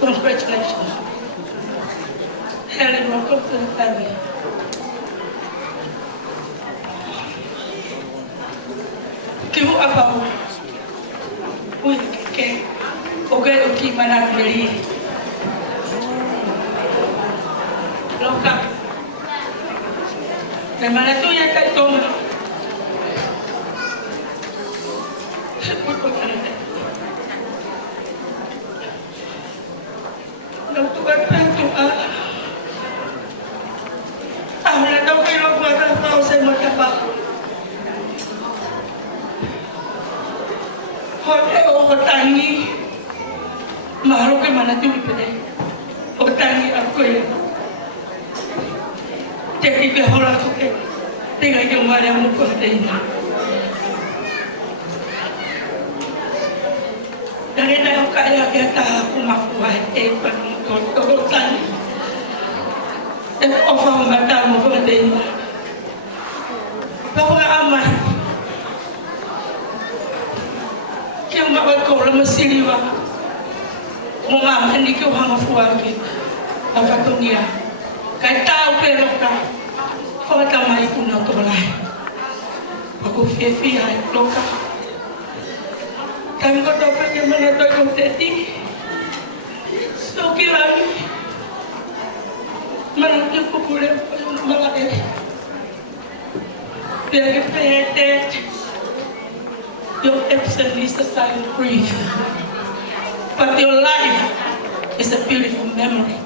Congratulations. Helen, welcome to the family. Kimu apa wih ke oke oke mana beli lokap mana tuh yang tak tahu Otangi, malu ke mana tu ipede? Otangi aku ya. Jadi behola tu ke, tinggal yang mana muka ini. Dari dah kaya kita aku mafuat panu otangi. Offer mata muka ini. Bawa aman. Yang bawa kau lama siliwa, mama hendak kau hang fuaki, apa tu dia? Kata peroka, kau tak mai pun nak berlai. Aku fia loka. Kami kau dapat yang mana tu kau teti, so kira ni, mana tu kau boleh mengalir. Biar kita head. Your absence is a silent grief, but your life is a beautiful memory.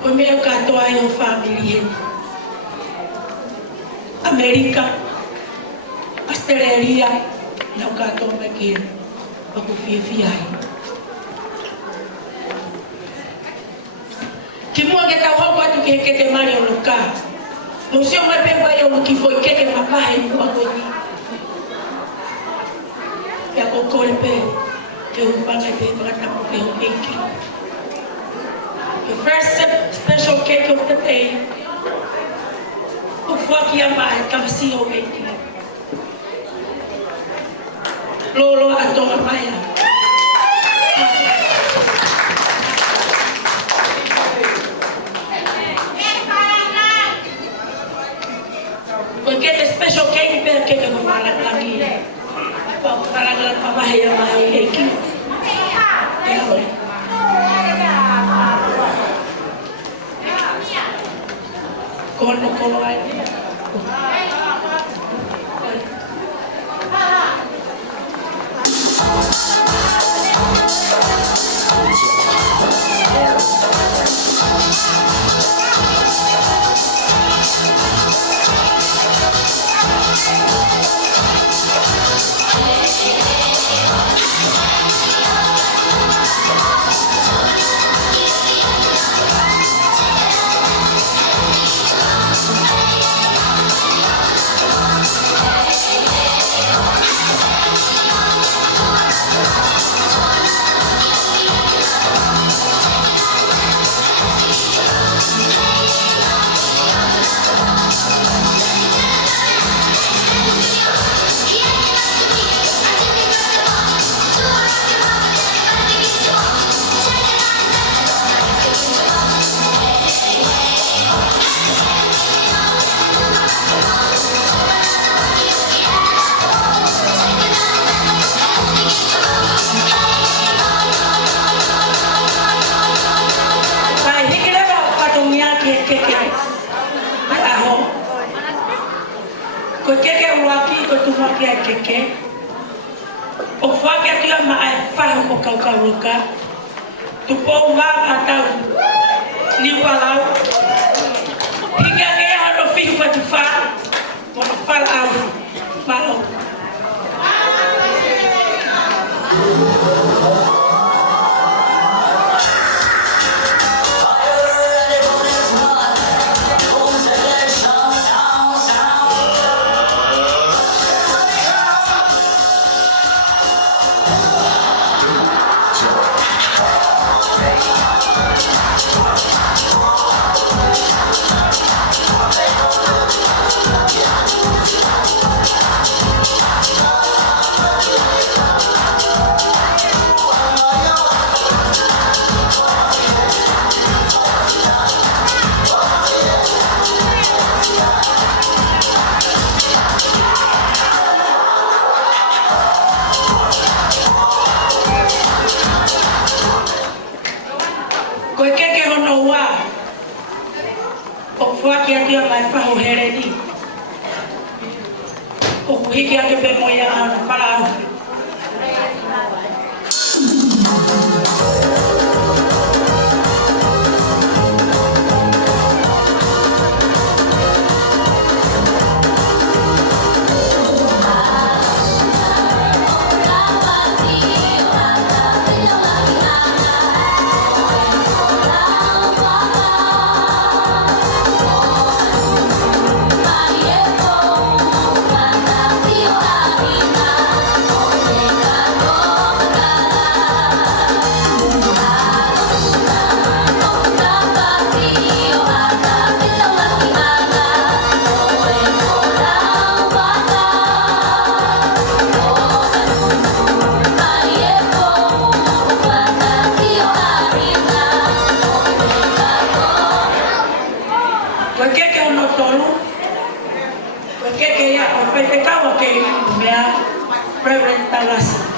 Kami akan doa your family, Amerika, Australia, nak kata mereka, aku fia. Kimua kita tahu apa tu keke Mario Luka, musim apa yang kifoi keke papai aku ni. Aku kolpe ke upanga de beratamu ke cake. The first special cake of the day. Ufaki amai kamsi o cake. Lolo atong amaya. Porque the special cake per cake ko fala lagi. Parang pamahaya mahayaki. Kono ay. keke aho ko keke waki ko tu waki ai keke o waki atu ma ai whahu ko kaukaruka tu pou wā atau ni walau hingga ke hano fihu fatu wha mo whal au malo Waki atu ya mai whaho hereni. O kuhiki atu pe moia ana whalao. Reverend Talasa.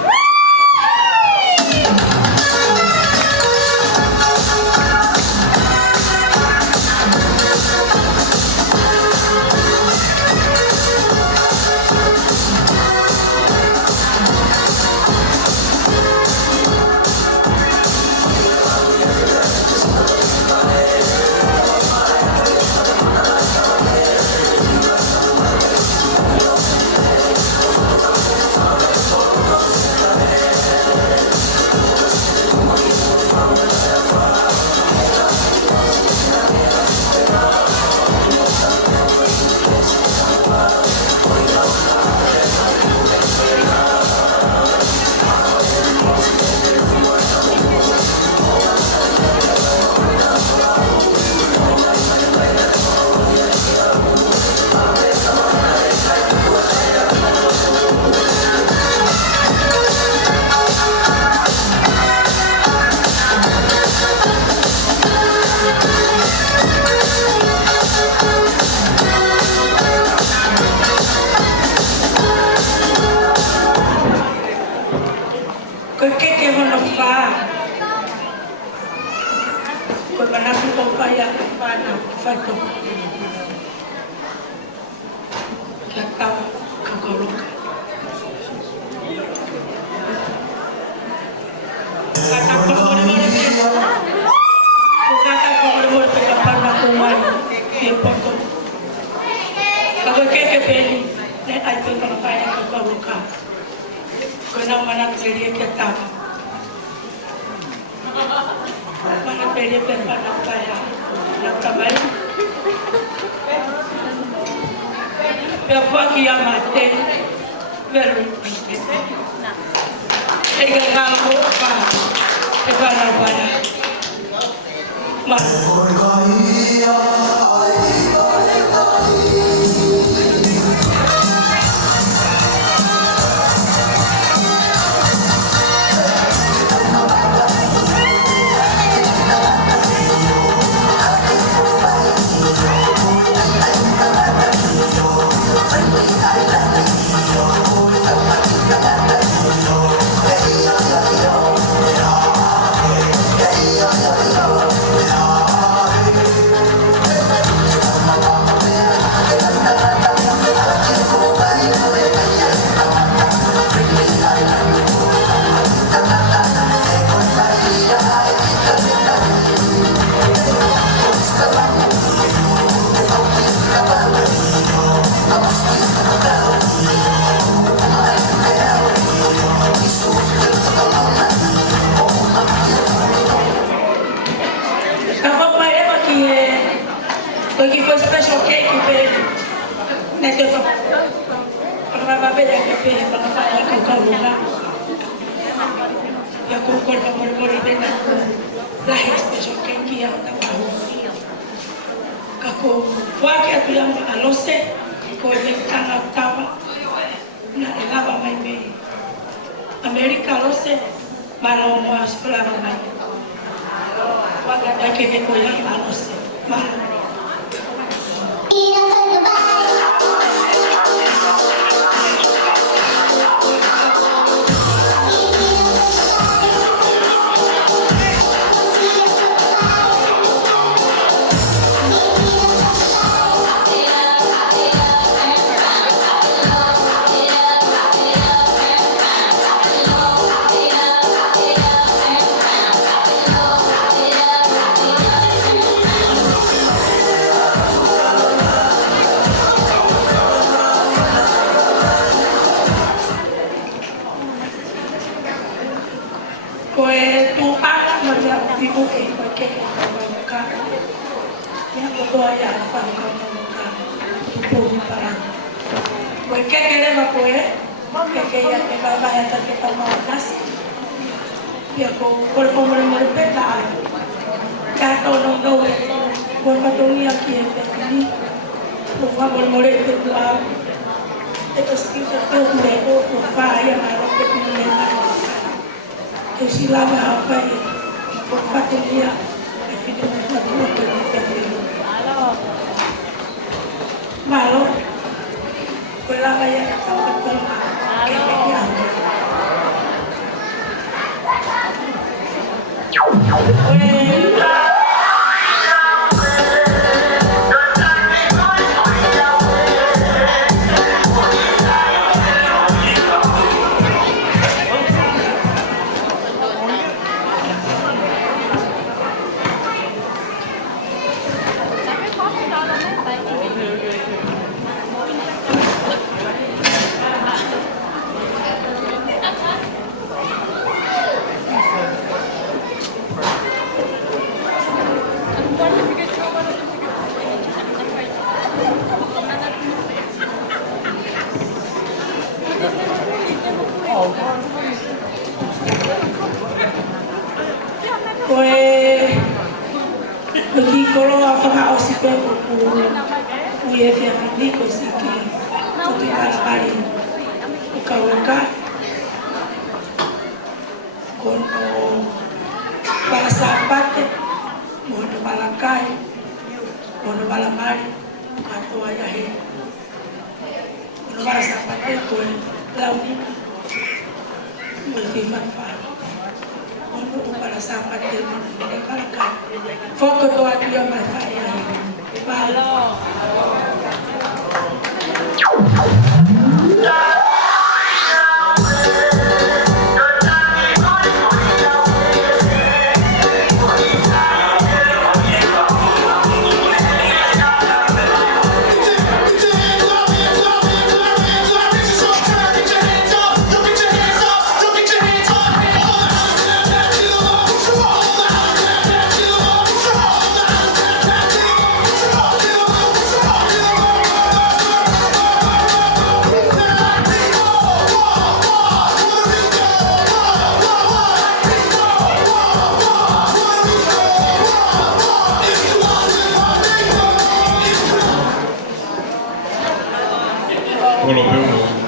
Porque foi special cake baby. Naquele para baber que fez para fazer com calma. Ya com corpo por bem na lá special cake ya tá bom. Kako wake atu yang alose ko tanga tawa na elava mai me America alose malo mo sekolah mai waka dake de ko yang alose malo Malo, quella vaya che sta per Europeu.